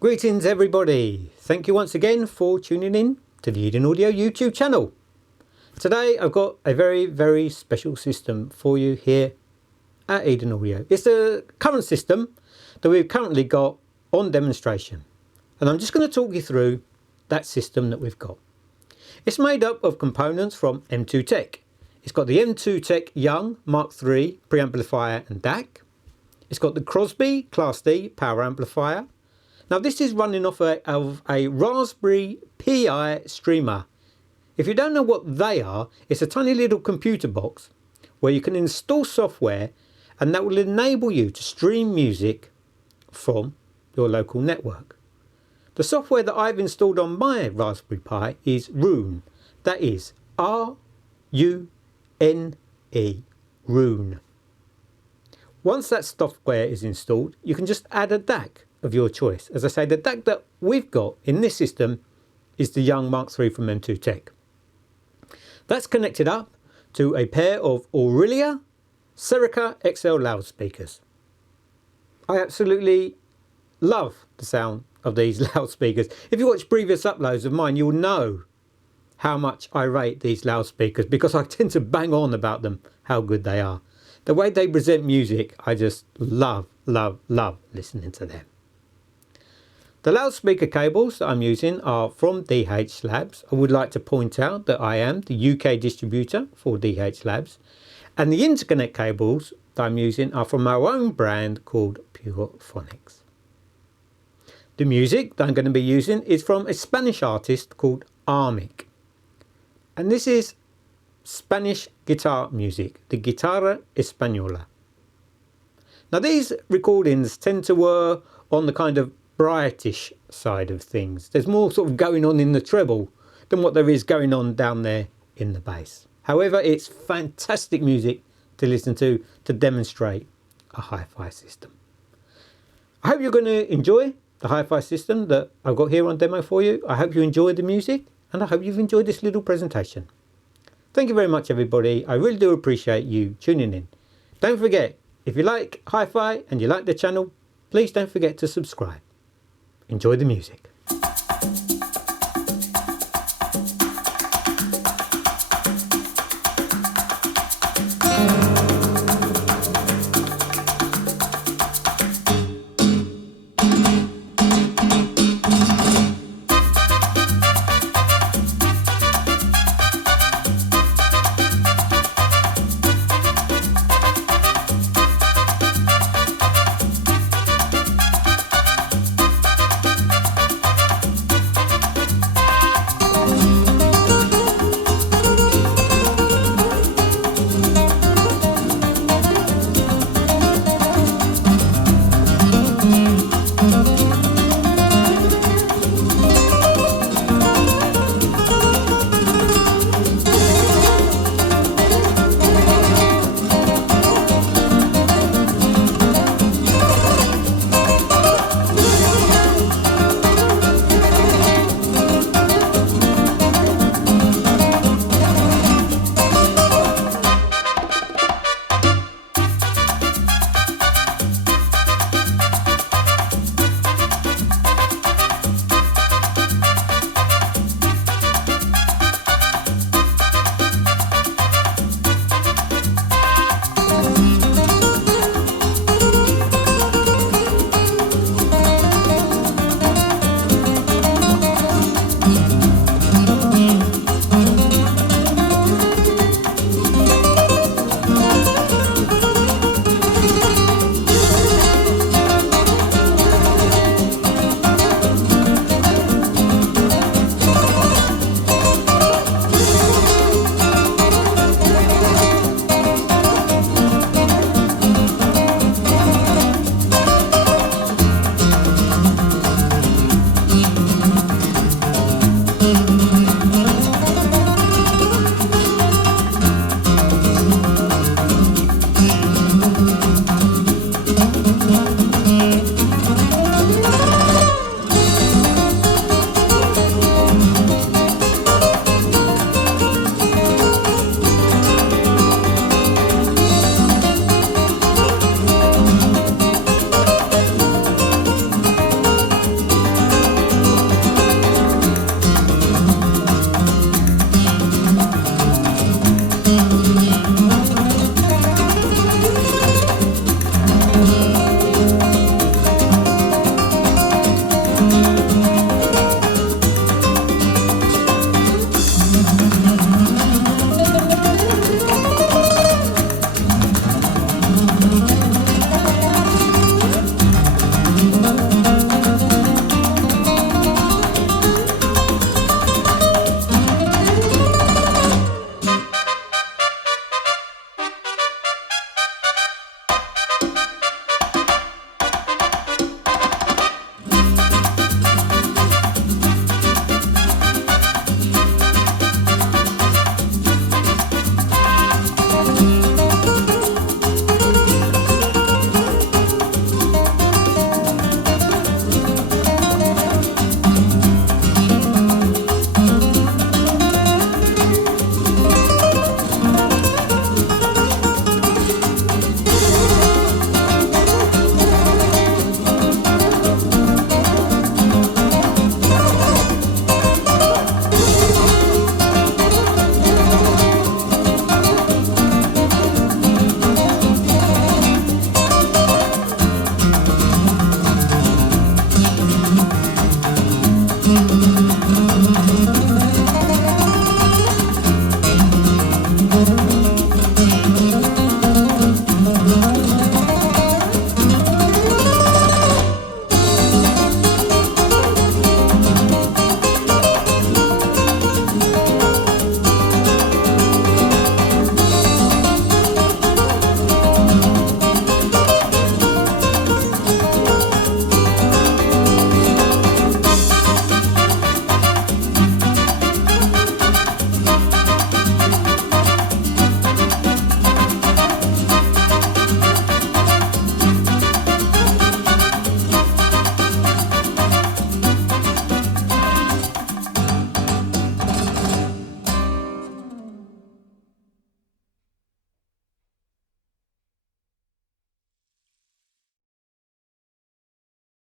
Greetings everybody, thank you once again for tuning in to the Eden Audio YouTube channel. Today I've got a very special system for you here at Eden Audio. It's the current system that we've currently got on demonstration, and I'm just going to talk you through that system that we've got. It's made up of components from M2Tech. It's got the M2Tech Young Mark III preamplifier and DAC. It's got the Crosby Class D power amplifier. Now this is running off of a Raspberry Pi streamer. If you don't know what they are, it's a tiny little computer box where you can install software, and that will enable you to stream music from your local network. The software that I've installed on my Raspberry Pi is Roon. That is R-U-N-E, Roon. Once that software is installed, you can just add a DAC of your choice. As I say, the DAC that we've got in this system is the Young Mark III from M2Tech. That's connected up to a pair of Aurelia Cerica XL loudspeakers. I absolutely love the sound of these loudspeakers. If you watch previous uploads of mine, you'll know how much I rate these loudspeakers, because I tend to bang on about them, how good they are. The way they present music, I just love listening to them. The loudspeaker cables that I'm using are from DH Labs. I would like to point out that I am the UK distributor for DH Labs, and the interconnect cables that I'm using are from our own brand called Pure Phonics. The music that I'm going to be using is from a Spanish artist called Armik, and this is Spanish guitar music, the Guitarra Española. Now these recordings tend to were on the kind of brightish side of things. There's more sort of going on in the treble than what there is going on down there in the bass. However, it's fantastic music to listen to demonstrate a hi-fi system. I hope you're going to enjoy the hi-fi system that I've got here on demo for you. I hope you enjoyed the music, and I hope you've enjoyed this little presentation. Thank you very much everybody. I really do appreciate you tuning in. Don't forget, if you like hi-fi and you like the channel, please don't forget to subscribe. Enjoy the music.